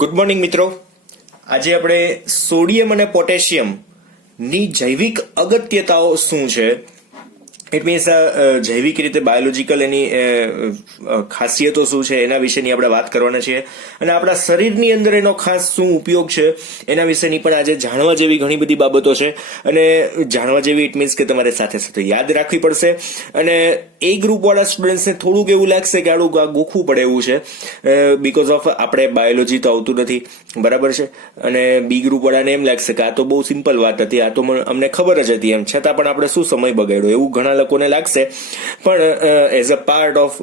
Good morning મિત્રો. આજે આપણે સોડિયમ અને પોટેશિયમની જૈવિક અગત્યતાઓ શું છે, ઇટ મીન્સ જૈવિક રીતે બાયોલોજીકલ એની ખાસિયતો શું છે એના વિશેની આપણે વાત કરવાના છીએ અને આપણા શરીરની અંદર એનો ખાસ શું ઉપયોગ છે એના વિશેની પણ આજે જાણવા જેવી ઘણી બધી બાબતો છે. અને જાણવા જેવી ઇટ મીન્સ કે તમારે સાથે સાથે યાદ રાખવી પડશે. અને એ ગ્રુપવાળા સ્ટુડન્ટ્સને થોડુંક એવું લાગશે કે આડું ગોખવું પડે એવું છે, બીકોઝ ઓફ આપણે બાયોલોજી તો આવતું નથી, બરાબર છે. અને બી ગ્રુપવાળાને એમ લાગશે કે આ તો બહુ સિમ્પલ વાત હતી, આ તો અમને ખબર જ હતી, એમ છતાં પણ આપણે શું સમય બગાડ્યો એવું ઘણા લોકોને લાગશે. પણ as a part of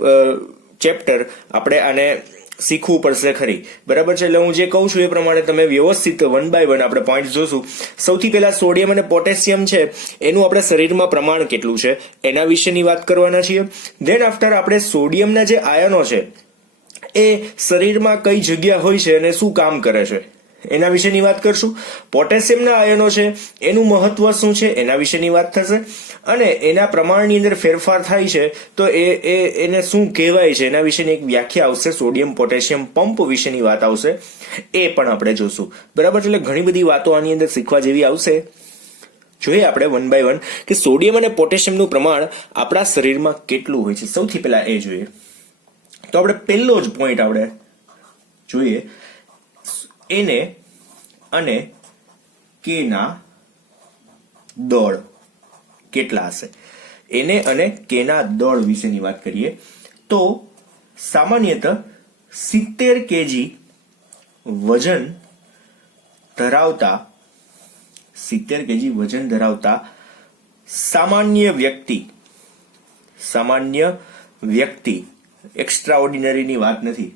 chapter આપણે આને શીખવું પડશે ખરી, બરાબર છે. એટલે હું જે કહું છું એ પ્રમાણે તમે વ્યવસ્થિત વન બાય વન આપણે પોઈન્ટ જોશું. સૌથી પહેલા સોડિયમ અને પોટેશિયમ છે એનું આપણે શરીરમાં પ્રમાણ કેટલું છે એના વિશેની વાત કરવાના છીએ. ધેન આફ્ટર આપણે સોડિયમના જે આયનો છે એ શરીરમાં કઈ જગ્યા હોય છે અને શું કામ કરે છે એના વિશેની વાત કરશું. પોટેશિયમના આયનો છે એનું મહત્વ શું છે એના વિશેની વાત થશે. અને એના પ્રમાણની અંદર ફેરફાર થાય છે તો એને શું કહેવાય છે એના વિશેની એક વ્યાખ્યા આવશે. સોડિયમ પોટેશિયમ પંપ વિશેની વાત આવશે, એ પણ આપણે જોશું, બરાબર. એટલે ઘણી બધી વાતો આની અંદર શીખવા જેવી આવશે. જોઈએ આપણે વન બાય વન કે સોડિયમ અને પોટેશિયમનું પ્રમાણ આપણા શરીરમાં કેટલું હોય છે. સૌથી પહેલા એ જોઈએ તો આપણે પહેલો જ પોઈન્ટ આપણે જોઈએ, એને અને કે ના દળ કેટલા હશે. એને અને કે ના દળ વિશેની વાત કરીએ તો સામાન્યતઃ 70 kg વજન ધરાવતા સામાન્ય વ્યક્તિ એક્સ્ટ્રા ઓર્ડિનરીની વાત નથી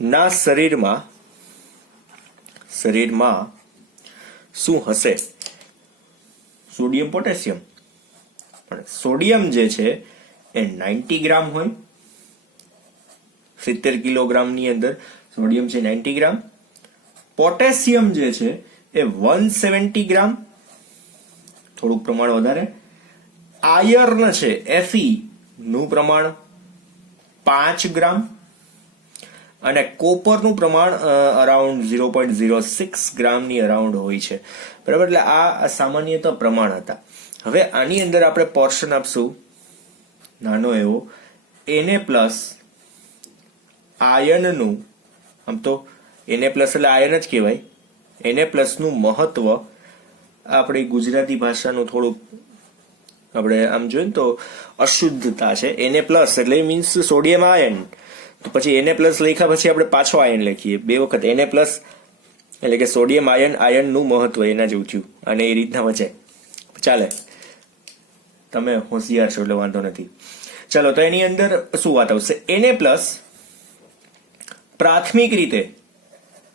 ના શરીરમાં શું હશે? Sodium potassium. પણ સોડિયમ જે છે એ 90 ગ્રામ હોય, 70 કિલોગ્રામની અંદર સોડિયમ છે 90 ગ્રામ. પોટેશિયમ જે છે એ 170 ગ્રામ, થોડુંક પ્રમાણ વધારે. આયર્ન છે Fe નું પ્રમાણ 5 ગ્રામ અને કોપરનું પ્રમાણ અરાઉન્ડ 0.06 ગ્રામની અરાઉન્ડ હોય છે, બરાબર. એટલે આ સામાન્યતઃ પ્રમાણ હતા. હવે આની અંદર આપણે પોર્શન આપશું નાનો એવો, Na પ્લસ આયનનું, આમ તો Na પ્લસ એટલે આયન જ કહેવાય, Na પ્લસ નું મહત્વ આપણી ગુજરાતી ભાષાનું થોડુંક આપણે આમ જોઈએ ને તો અશુદ્ધતા છે. Na પ્લસ એટલે મીન્સ સોડિયમ આયન, તો પછી Na પ્લસ લખ્યા પછી આપણે પાછો આયન લખીએ બે વખત Na પ્લસ, એટલે કે સોડિયમ આયનનું મહત્વ એના જેવું થયું. અને એ રીતના વચાય, ચાલે, તમે હોશિયાર છો એટલે વાંધો નથી. ચાલો, તો એની અંદર શું વાત આવશે? Na પ્લસ પ્રાથમિક રીતે,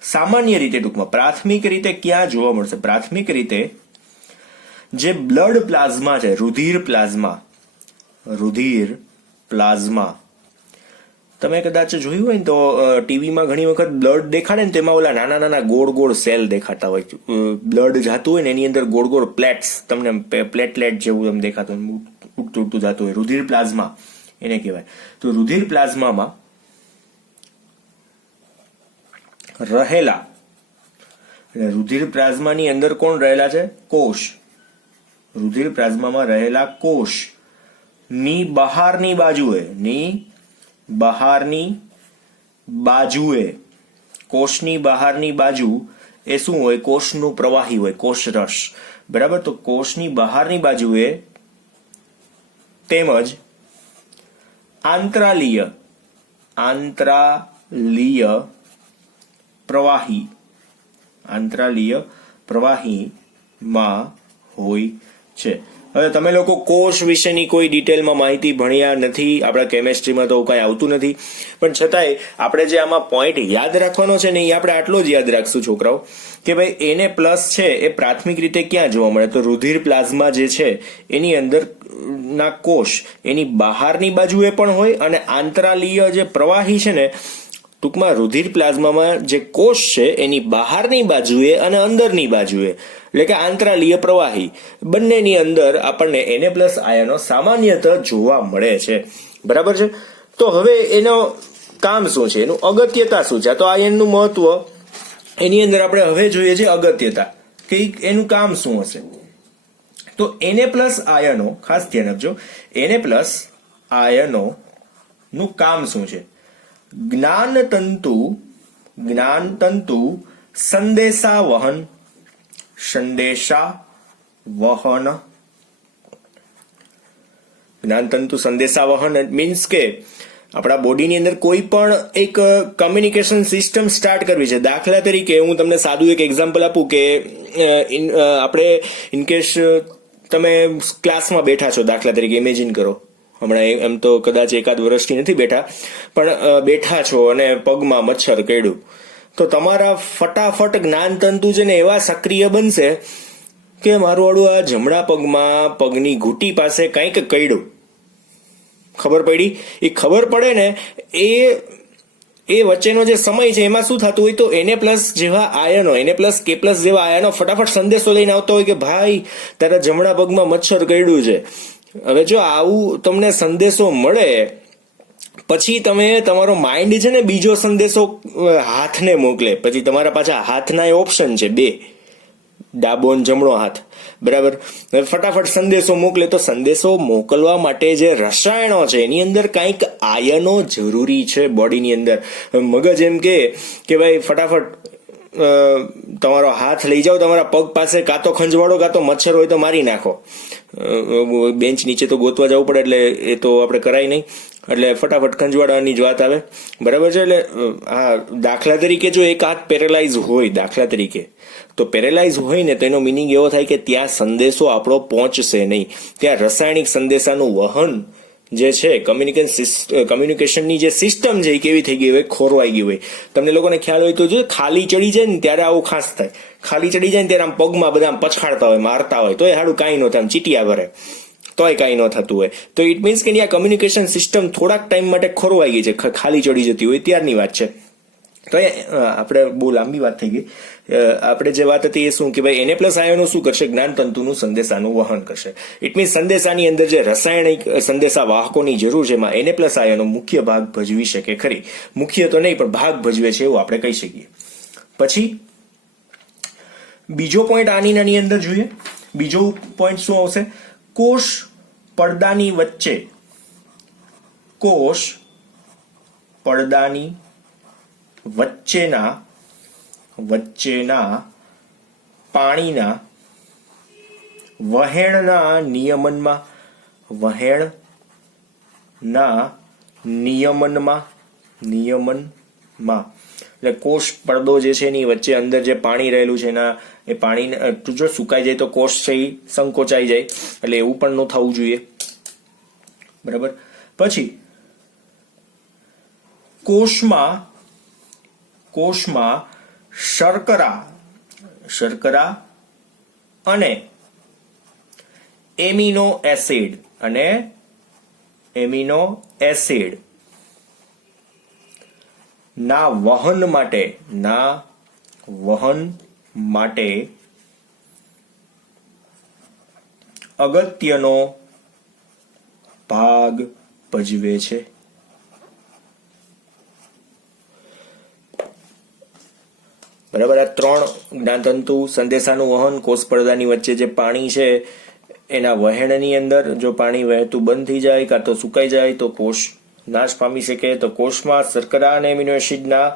સામાન્ય રીતે, ટૂંકમાં પ્રાથમિક રીતે ક્યાં જોવા મળશે? પ્રાથમિક રીતે જે બ્લડ પ્લાઝમા છે, રુધિર પ્લાઝમા, તમે કદાચ જોયું હોય ને તો ટીવીમાં ઘણી વખત બ્લડ દેખાડે ને તેમાં ઓલા નાના નાના ગોળ ગોળ સેલ દેખાતા હોય. બ્લડ જાતું હોય ને એની અંદર ગોળ ગોળ પ્લેટ્સ, તમને પ્લેટલેટ જેવું એમ દેખાતું હોય, ઉડતું ઉડતું જતું હોય. રુધિર પ્લાઝમા એને કહેવાય. તો રુધિર પ્લાઝમામાં રહેલા, રુધિર પ્લાઝમાની અંદર કોણ રહેલા છે? કોષ. રુધિર પ્લાઝમામાં રહેલા કોષ ની બહારની બાજુએ, કોષની બહારની બાજુ એ શું હોય? કોષનું પ્રવાહી હોય, કોષરસ, બરાબર. તો કોષની બહારની બાજુએ તેમજ આંતરાલીય પ્રવાહીમાં હોય છે. હવે તમે લોકો કોષ વિશેની કોઈ ડિટેલમાં માહિતી ભણ્યા નથી, આપણા કેમેસ્ટ્રીમાં તો કઈ આવતું નથી, પણ છતાંય આપણે જે આમાં પોઈન્ટ યાદ રાખવાનો છે ને એ આપણે આટલો જ યાદ રાખશું છોકરાઓ, કે ભાઈ Na પ્લસ છે એ પ્રાથમિક રીતે ક્યાં જોવા મળે? તો રુધિર પ્લાઝમા જે છે એની અંદર ના કોષ એની બહારની બાજુએ પણ હોય અને આંતરાલીય જે પ્રવાહી છે ને, ટૂંકમાં રુધિર પ્લાઝમામાં જે કોષ છે એની બહારની બાજુએ અને અંદરની બાજુએ, એટલે કે આંતરાલીય પ્રવાહી, બંનેની અંદર આપણને Na પ્લસ આયનો સામાન્યતઃ જોવા મળે છે, બરાબર છે. તો હવે એનો કામ શું છે, એનું અગત્યતા શું છે. તો આયનનું મહત્વ એની અંદર આપણે હવે જોઈએ છે અગત્યતા, કે એનું કામ શું હશે. તો Na પ્લસ આયનો, ખાસ ધ્યાન આપજો, Na પ્લસ આયનો નું કામ શું છે. જ્ઞાનતંતુ સંદેશા વહન જ્ઞાનતંતુ સંદેશા વહન મીન્સ કે આપણા બોડીની અંદર કોઈ પણ એક કમ્યુનિકેશન સિસ્ટમ સ્ટાર્ટ કરવી છે. દાખલા તરીકે હું તમને સાદું એક એક્ઝામ્પલ આપું કે આપણે ઇનકેસ તમે ક્લાસમાં બેઠા છો, દાખલા તરીકે ઇમેજિન કરો, હમણાં એમ તો કદાચ એકાદ વર્ષથી નથી બેઠા, પણ બેઠા છો અને પગમાં મચ્છર કરડ્યું, તો તમારા ફટાફટ જ્ઞાનતંતુ છે ને એવા સક્રિય બનશે કે મારું વાળું આ જમણા પગમાં પગની ઘૂંટી પાસે કંઈક કરડ્યું. ખબર પડી? એ ખબર પડે ને એ વચ્ચેનો જે સમય છે એમાં શું થતું હોય, તો Na પ્લસ જેવા આયનો, Na પ્લસ K પ્લસ જેવા આયનો ફટાફટ સંદેશો લઈને આવતો હોય કે ભાઈ તારા જમણા પગમાં મચ્છર કરડ્યું છે. હવે જો આવું તમને સંદેશો મળે, પછી તમે તમારો માઇન્ડ છે ને બીજો સંદેશો હાથને મોકલે, પછી તમારા પાછા હાથના એ ઓપ્શન છે 2, ડાબો અને જમણો હાથ, બરાબર. ફટાફટ સંદેશો મોકલે, તો સંદેશો મોકલવા માટે જે રસાયણો છે એની અંદર કંઈક આયનો જરૂરી છે બોડીની અંદર. મગજ એમ કે ભાઈ ફટાફટ તમારો હાથ લઈ જાઓ તમારા પગ પાસે, કાં તો ખંજવાળો કાં તો મચ્છર હોય તો મારી નાખો. બેન્ચ નીચે તો ગોતવા જવું પડે, એટલે એ તો આપણે કરાય નહીં, એટલે ફટાફટ ખંજવાળવાની જ વાત આવે, બરાબર છે. એટલે હા, દાખલા તરીકે જો એક હાથ પેરેલાઇઝ હોય, દાખલા તરીકે, તો પેરેલાઇઝ હોય ને તો એનો મિનિંગ એવો થાય કે ત્યાં સંદેશો આપણો પહોંચશે નહીં, ત્યાં રાસાયણિક સંદેશાનું વહન જે છે, કમ્યુનિકેશનની જે સિસ્ટમ છે એ કેવી થઈ ગઈ હોય, ખોરવાઈ ગઈ હોય. તમને લોકોને ખ્યાલ હોય તો જો ખાલી ચડી જાય ને ત્યારે આવું ખાસ થાય, ખાલી ચડી જાય ને ત્યારે આમ પગમાં બધા પછાડતા હોય, મારતા હોય, તો એ હાડું કાંઈ ન થાય, આમ ચીટિયા ભરે તોય કાંઈ ન થતું હોય. તો ઇટ મીન્સ કે આ કમ્યુનિકેશન સિસ્ટમ થોડાક ટાઈમ માટે ખોરવાઈ ગઈ છે, ખાલી ચડી જતી હોય ત્યારની વાત છે. તો આપણે બહુ લાંબી વાત થઈ ગઈ. આપણે જે વાત હતી એ શું કે ભાઈ Na પ્લસ આયનો શું કરશે, જ્ઞાનતંતુનું સંદેશાનું વહન કરશે. ઇટ મીન્સ સંદેશાની અંદર જે રાસાયણિક સંદેશા વાહકોની જરૂર છે એમાં Na પ્લસ આયનો મુખ્ય ભાગ ભજવી શકે ખરી. મુખ્ય તો નહીં પણ ભાગ ભજવે છે એવું આપણે કહી શકીએ. પછી બીજો પોઈન્ટ આની અંદર જોઈએ. બીજો પોઈન્ટ શું આવશે, કોષ પડદાની વચ્ચેના પાણીના વહેણના નિયમનમાં એટલે કોષ પડદો જે છે એની વચ્ચે અંદર જે પાણી રહેલું છે એના એ પાણી જો સુકાઈ જાય તો કોષ છે એ સંકોચાઈ જાય, એટલે એવું પણ ન થવું જોઈએ, બરાબર. પછી કોષમાં શર્કરા અને એમિનો એસિડ ના વહન માટે અગત્યનો ભાગ ભજવે છે. બરાબર. આ 3 જ્ઞાનતંતુ સંદેશાનું વહન, કોષ પડદાની વચ્ચે જે પાણી છે એના વહેણની અંદર જો પાણી વહેતું બંધ થઈ જાય કાં તો સુકાઈ જાય તો કોષ નાશ પામી શકે. તો કોષમાં શર્કરા અને એમિનો એસિડના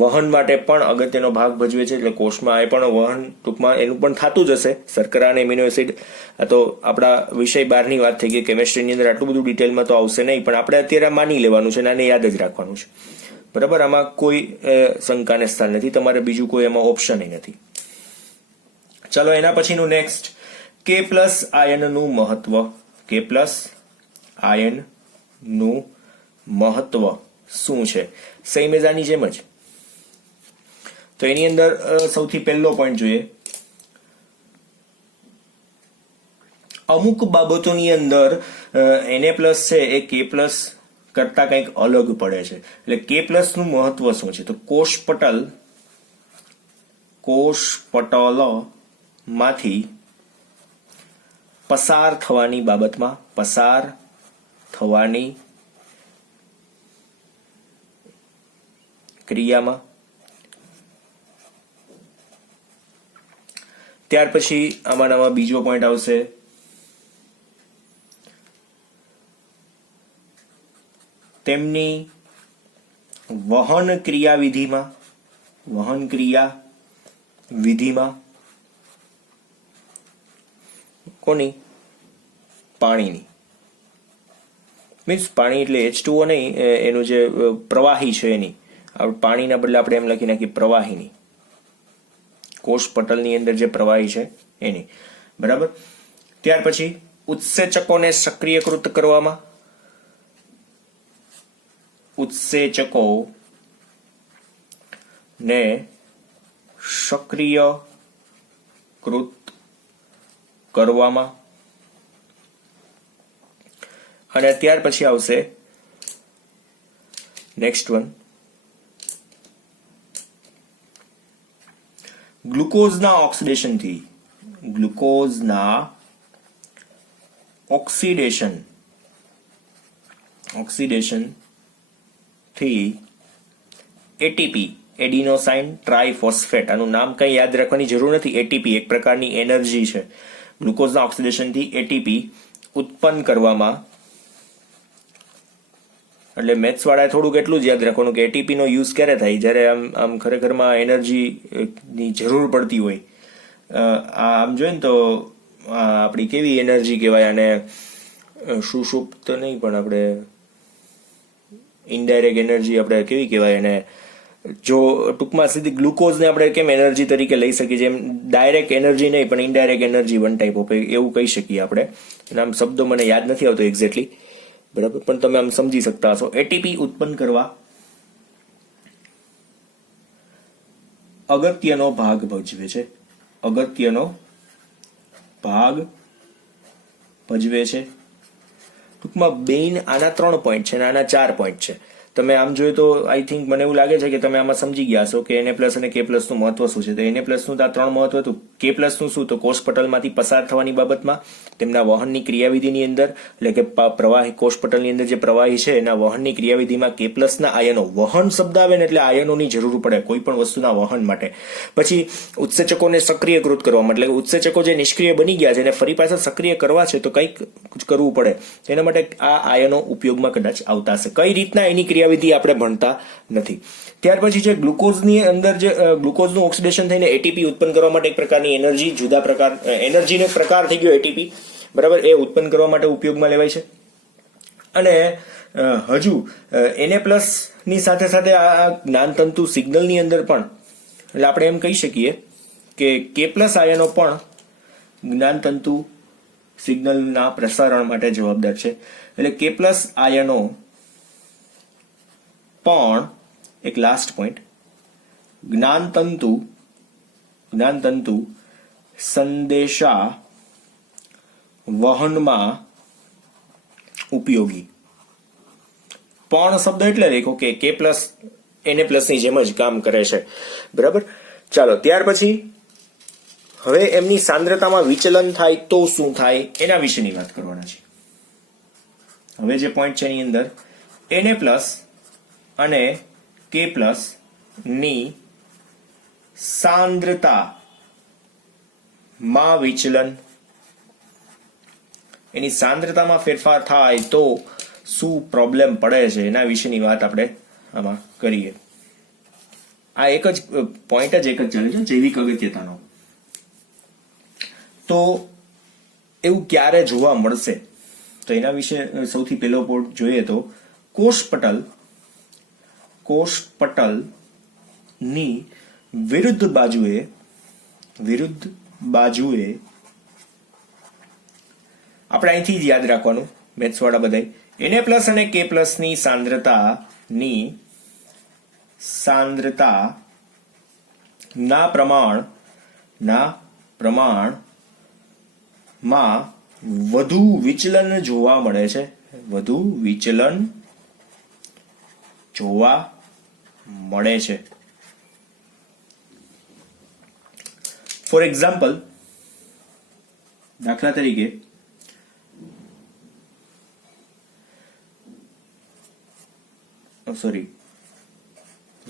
વહન માટે પણ અગત્યનો ભાગ ભજવે છે. એટલે કોષમાં એ પણ વહન ટૂંકમાં એનું પણ થતું જ હશે, શર્કરા અને એમિનો એસિડ. આ તો આપણા વિષય બહારની વાત થઈ ગઈ, કેમેસ્ટ્રીની અંદર આટલું બધું ડિટેલમાં તો આવશે નહીં, પણ આપણે અત્યારે માની લેવાનું છે અને આને યાદ જ રાખવાનું છે, બરાબર. આમાં કોઈ શંકાને સ્થાન નથી, તમારે બીજું કોઈ એમાં ઓપ્શન નથી. ચલો એના પછીનું નેક્સ્ટ, K પ્લસ આયનનું મહત્વ શું છે, સેમ એઝ આની જેમ જ. તો એની અંદર સૌથી પહેલો પોઈન્ટ જોઈએ, અમુક બાબતોની અંદર Na પ્લસ છે એ K પ્લસ કરતા કંઈક અલગ પડે છે. એટલે K પ્લસ નું મહત્વ શું છે, તો કોષપટલમાંથી પસાર થવાની ક્રિયામાં. ત્યાર પછી આમાં બીજો પોઈન્ટ આવશે તેમની વહન ક્રિયાવિધિમાં. વહન ક્રિયા વિધિમાં કોની? પાણીની. મીન્સ પાણી એટલે H2O નહીં, એનું જે પ્રવાહી છે એની. પાણીના બદલે આપણે એમ લખી નાખીએ પ્રવાહીની. કોષ પટલની અંદર જે પ્રવાહી છે એની. બરાબર. ત્યાર પછી ઉત્સેચકોને સક્રિયકૃત કરવામાં. ઉત્સેચકો ને સક્રિયકૃત કરવામાં. અને ત્યાર પછી આવશે નેક્સ્ટ વન, ગ્લુકોઝના ઓક્સિડેશનથી. ગ્લુકોઝના ઓક્સિડેશનથી એટીપી, એડિનોસાઇન ટ્રાઇફોસ્ફેટ. આનું નામ કંઈ યાદ રાખવાની જરૂર નથી. એટીપી એક પ્રકારની એનર્જી છે. ગ્લુકોઝના ઓક્સિડેશનથી એટીપી ઉત્પન્ન કરવામાં. એટલે મેથ્સ વાળાએ થોડુંક એટલું જ યાદ રાખવાનું કે એટીપી નો યુઝ ક્યારે થાય? જ્યારે આમ ખરેખરમાં એનર્જી ની જરૂર પડતી હોય. આમ જોઈએ ને તો આપણી કેવી એનર્જી કહેવાય, અને સુષુપ્ત નહીં પણ આપણે ઇનડાયરેક્ટ એનર્જી આપણે કેવી કહેવાય, અને જો ટૂંકમાં સીધી ગ્લુકોઝને આપણે કેમ એનર્જી તરીકે લઈ શકીએ, જેમ ડાયરેક્ટ એનર્જી નહીં પણ indirect energy one type of એવું કહી શકીએ આપણે. આમ શબ્દો મને યાદ નથી આવતો એક્ઝેક્ટલી, બરાબર, પણ તમે આમ સમજી શકતા હશો. એટીપી ઉત્પન્ન કરવા અગત્યનો ભાગ ભજવે છે. અગત્યનો ભાગ ભજવે છે. ટૂંકમાં બેન આના 3 પોઈન્ટ છે અને આના 4 પોઈન્ટ છે. તમે આમ જોઈએ તો આઈ થિંક મને એવું લાગે છે કે તમે આમાં સમજી ગયા છો કે Na+ અને K+ નું મહત્વ શું છે. તો Na+ નું આ 3 મહત્વ હતું. K+ નું શું? તો કોષ પટલમાંથી પસાર થવાની બાબતમાં, તેમના વહનની ક્રિયાવિધિની અંદર, એટલે કે પ્રવાહી કોષ પટલની અંદર જે પ્રવાહી છે એના વહનની ક્રિયાવિધિમાં K+ ના આયનો. વહન શબ્દ આવે ને એટલે આયનોની જરૂર પડે કોઈ પણ વસ્તુના વહન માટે. પછી ઉત્સેચકોને સક્રિયકૃત કરવામાં, એટલે ઉત્સેચકો જે નિષ્ક્રિય બની ગયા છે એને ફરી પાછા સક્રિય કરવા છે તો કંઈક કરવું પડે. તેના માટે આ આયનો ઉપયોગમાં કદાચ આવતા હશે. કઈ રીતના એની ક્રિયાવિધિ આપણે ભણતા નથી. ત્યાર પછી છે ગ્લુકોઝની અંદર જે ગ્લુકોઝનું ઓક્સિડેશન થઈને એટીપી ઉત્પન્ન કરવા માટે એક પ્રકારની એનર્જી, જુદા પ્રકાર એનર્જીનો એક પ્રકાર થઈ ગયો એટીપી, બરાબર, એ ઉત્પન્ન કરવા માટે ઉપયોગમાં લેવાય છે. અને હજુ Na+ ની સાથે સાથે આ જ્ઞાનતંતુ સિગ્નલની અંદર પણ, એટલે આપણે એમ કહી શકીએ કે K+ આયનો પણ જ્ઞાનતંતુ સિગ્નલના પ્રસારણ માટે જવાબદાર છે. એટલે K+ આયનો પણ એક લાસ્ટ પોઈન્ટ, જ્ઞાનતંતુ સંદેશા વહનમાં ઉપયોગી. પણ શબ્દ એટલે લખો કે K+ Na+ ની જેમ જ કામ કરે છે, બરાબર. ચાલો, ત્યાર પછી હવે એમની સાંદ્રતામાં વિચલન થાય તો શું થાય એના વિશેની વાત કરવાના છે. હવે જે પોઈન્ટ છે એની અંદર Na+ અને K+ ની સાંદ્રતામાં વિચલન, એની સાંદ્રતામાં ફેરફાર થાય તો શું પ્રોબ્લેમ પડે છે એના વિશેની વાત આપણે આમાં કરીએ. આ એક જ પોઈન્ટ જ ચાલે છે જૈવિક અગત્યતાનો. તો એવું ક્યારે જોવા મળશે તો એના વિશે સૌથી પહેલો પોઈન્ટ જોઈએ તો કોષ પટલની વિરુદ્ધ બાજુએ આપણે અહીંથી જ યાદ રાખવાનું મેથ્સ વાળા બધા, Na+ અને K+ ની સાંદ્રતાના પ્રમાણમાં વધુ વિચલન જોવા મળે છે. ફોર એક્ઝામ્પલ, દાખલા તરીકે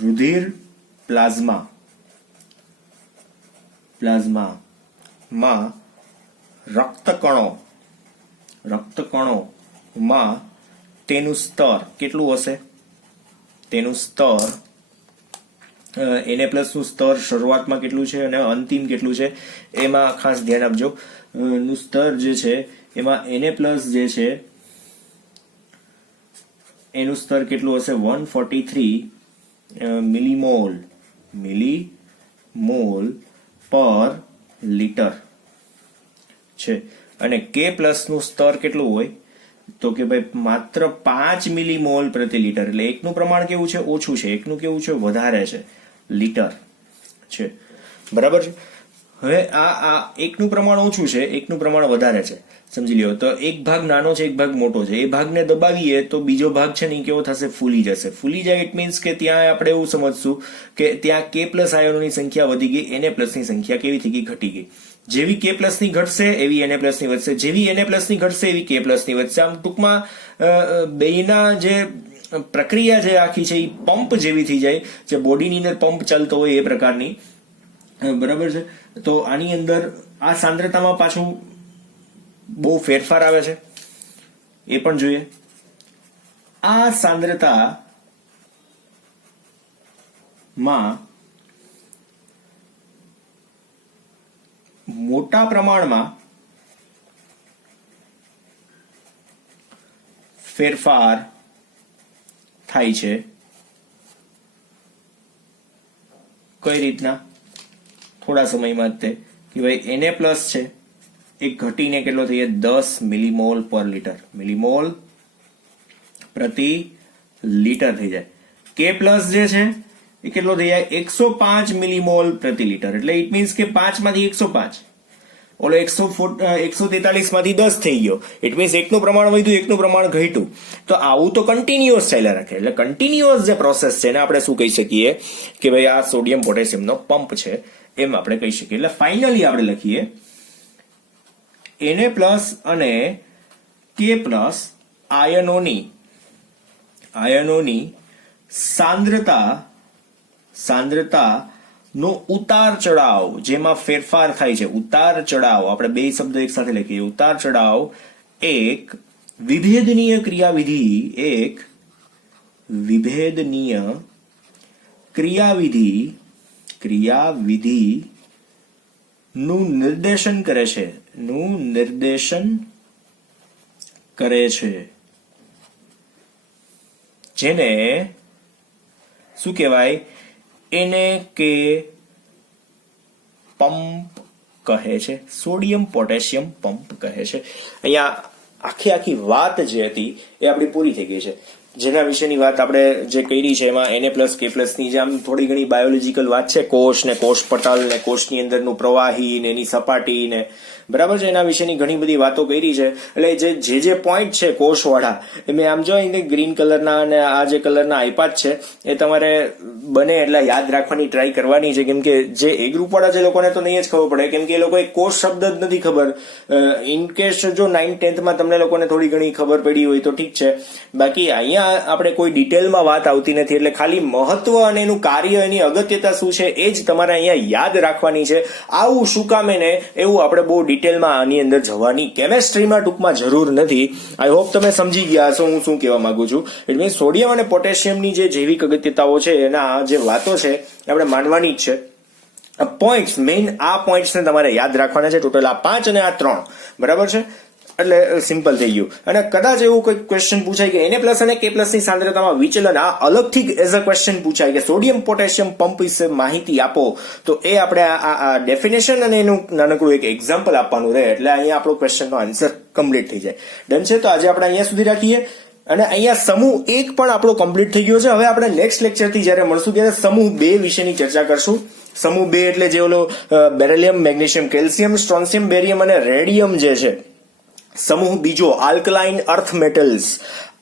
રુધિર પ્લાઝમા માં રક્તકણોમાં તેનું સ્તર કેટલું હશે? તેનું સ્તર Na+ નું સ્તર શરૂઆતમાં કેટલું છે અને અંતિમ કેટલું છે એમાં ખાસ ધ્યાન આપજો. નું સ્તર જે છે એમાં Na+ જે છે એનું સ્તર કેટલું હશે? 143 મિલીમોલ પર લીટર છે. અને K+ નું સ્તર કેટલું હોય? તો કે ભાઈ માત્ર 5 મિલીમોલ પ્રતિ લીટર. એટલે એકનું પ્રમાણ કેવું છે? ઓછું છે. એકનું કેવું છે? વધારે છે. લીટર છે. બરાબર છે. હવે આ એકનું પ્રમાણ ઓછું છે, એકનું પ્રમાણ વધારે છે, સમજી લ્યો. તો એક ભાગ નાનો છે, એક ભાગ મોટો છે. એ ભાગને દબાવીએ તો બીજો ભાગ છે ને કેવો થશે? ફૂલી જશે. ફૂલી જાય ઇટ મીન્સ કે ત્યાં આપણે એવું સમજશું કે ત્યાં K+ આયનોની સંખ્યા વધી ગઈ, Na+ ની સંખ્યા કેવી થઈ ગઈ? ઘટી ગઈ. જેવી K+ ની ઘટશે એવી Na+ ની વધશે, જેવી Na+ ની ઘટશે એવી K+ ની વધશે. આમ ટૂંકમાં બેયના જે પ્રક્રિયા છે આખી છે એ પંપ જેવી થઈ જાય, જે બોડીની અંદર પંપ ચાલતો હોય એ પ્રકારની. બરાબર છે. તો આની અંદર આ સાંદ્રતામાં પાછું બહુ ફેરફાર આવે છે, એ પણ જોઈએ. આ સાંદ્રતામાં મોટા પ્રમાણમાં ફેરફાર થાય છે. કઈ રીતના? થોડા સમયમાં જ તે કે ભાઈ Na+ છે એ ઘટીને કેટલો થઈ જાય? 10 મિલીમોલ પર લીટર, મિલીમોલ પ્રતિ લીટર થઈ જાય. K+ જે છે એ કેટલો થઈ જાય? 105 મિલીમોલ પ્રતિ લીટર. એટલે ઇટ મીન્સ કે 5 માંથી 105, ઓલો 143 માંથી 10 થઈ ગયો. ઇટ મીન્સ એકનું પ્રમાણ વધ્યું, એકનું પ્રમાણ ઘટ્યું. તો આવું તો કન્ટિન્યુઅસ ચાલ્યા રાખે. એટલે કન્ટિન્યુઅસ જે પ્રોસેસ છે એને આપણે શું કહી શકીએ કે ભાઈ આ સોડિયમ પોટેશિયમનો પંપ છે, એમ આપણે કહી શકીએ. એટલે ફાઇનલી આપણે લખીએ Na+ અને K+ આયનોની સાંદ્રતા નો ઉતાર ચઢાવ, જેમાં ફેરફાર થાય છે, ઉતાર ચઢાવ, આપણે બે શબ્દ એક સાથે લખીએ. ઉતાર ચઢાવ એક વિભેદનીય ક્રિયાવિધિ નું નિર્દેશન કરે છે, જેને શું કહેવાય? એને કે પંપ કહે છે, સોડિયમ પોટેશિયમ પંપ કહે છે. અહીંયા આખી વાત જે હતી એ આપણી પૂરી થઈ ગઈ છે. જેના વિશેની વાત આપણે જે કરી છે એમાં Na+, K+ ની જે આમ થોડી ઘણી બાયોલોજીકલ વાત છે, કોષ ને કોષ પટલ ને કોષની અંદરનું પ્રવાહી ને એની સપાટી ને, બરાબર છે, એના વિશેની ઘણી બધી વાતો કરી છે. એટલે જે પોઈન્ટ છે કોષવાળા એ મેં આમ જો ગ્રીન કલરના અને આ જે કલરના આપ્યા જ છે એ તમારે બને એટલે યાદ રાખવાની ટ્રાય કરવાની છે. કેમ કે જે એ ગ્રુપ વાળા જે લોકોને તો નહીં જ ખબર પડે, કેમ કે એ લોકો કોષ શબ્દ જ નથી ખબર. ઇન કેસ જો 9th-10th માં તમને લોકોને થોડી ઘણી ખબર પડી હોય તો ઠીક છે, બાકી અહીંયા આપણે કોઈ ડિટેલમાં વાત આવતી નથી. એટલે ખાલી મહત્વ અને એનું કાર્ય, એની અગત્યતા શું છે એ જ તમારે અહીંયા યાદ રાખવાની છે. આવું શું કામ એને એવું આપણે બહુ ડિટેલમાં આની અંદર જવાની કેમેસ્ટ્રીમાં ટૂંકમાં જરૂર નથી. આઈ હોપ તમે સમજી ગયા છો હું શું કહેવા માંગુ છું. એટલે મીન્સ સોડિયમ અને પોટેશિયમની જે જૈવિક અગત્યતાઓ છે એના જે વાતો છે આપણે માનવાની જ છે. પોઈન્ટ્સ, મેઇન આ પોઈન્ટ્સને તમારે યાદ રાખવાના છે. ટોટલ આ 5 અને આ 3, બરાબર છે. એટલે સિમ્પલ થઈ ગયું. અને કદાચ એવું કોઈ ક્વેશ્ચન પૂછાય કે Na+ અને K+ ની સાંદ્રતામાં વિચલન, આ અલગથી એઝ અ ક્વેશ્ચન પૂછાય કે સોડિયમ પોટેશિયમ પંપ વિશે માહિતી આપો, તો એ આપણે આ ડેફિનેશન અને એનું નાનકડું એક એક્ઝામ્પલ આપવાનું રહે. એટલે અહીંયા આપણો ક્વેશ્ચનનો આન્સર કમ્પ્લીટ થઈ જાય. ડન છે. તો આજે આપણે અહીંયા સુધી રાખીએ. અને અહીંયા સમૂહ 1 પણ આપણો કમ્પ્લીટ થઈ ગયો છે. હવે આપણે નેક્સ્ટ લેક્ચરથી જ્યારે મળશું ત્યારે સમૂહ 2 વિશેની ચર્ચા કરશું. સમૂહ 2 એટલે જે ઓલો બેરિલિયમ, મેગ્નેશિયમ, કેલ્શિયમ, સ્ટ્રોન્શિયમ, બેરિયમ અને રેડિયમ જે છે. સમૂહ બીજો આલ્કલાઇન અર્થ મેટલ્સ,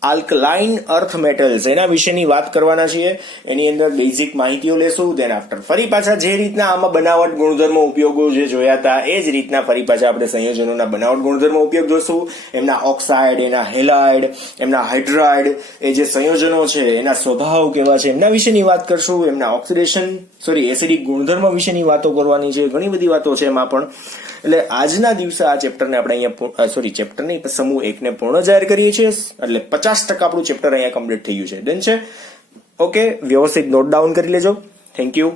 આલ્કલાઇન અર્થ મેટલ્સ એના વિશેની વાત કરવાના છીએ. એની અંદર બેઝિક માહિતીઓ લેશું. દેન આફ્ટર ફરી પાછા જે રીતના આમાં બનાવટ ગુણધર્મો ઉપયોગો જે જોયા હતા એ જ રીતના ફરી પાછા આપણે સંયોજનોના બનાવટ ગુણધર્મો ઉપયોગ જોશું. એમના ઓક્સાઇડ, એના હેલાઇડ, એમના હાઇડ્રાઇડ, એ જે સંયોજનો છે એના સ્વભાવ કેવા છે એમના વિશેની વાત કરશું. એમના એસિડિક ગુણધર્મ વિશેની વાતો કરવાની છે. ઘણી બધી વાતો છે એમાં પણ. એટલે આજના દિવસે આ ચેપ્ટરને આપણે અહીંયા ચેપ્ટર નહીં સમૂહ 1 ને પૂર્ણ જાહેર કરીએ છીએ. એટલે 50% આપણું ચેપ્ટર અહીંયા કમ્પ્લીટ થઈ ગયું છે. ડન છે? ઓકે, વ્યવસ્થિત નોટ ડાઉન કરી લેજો. Thank you.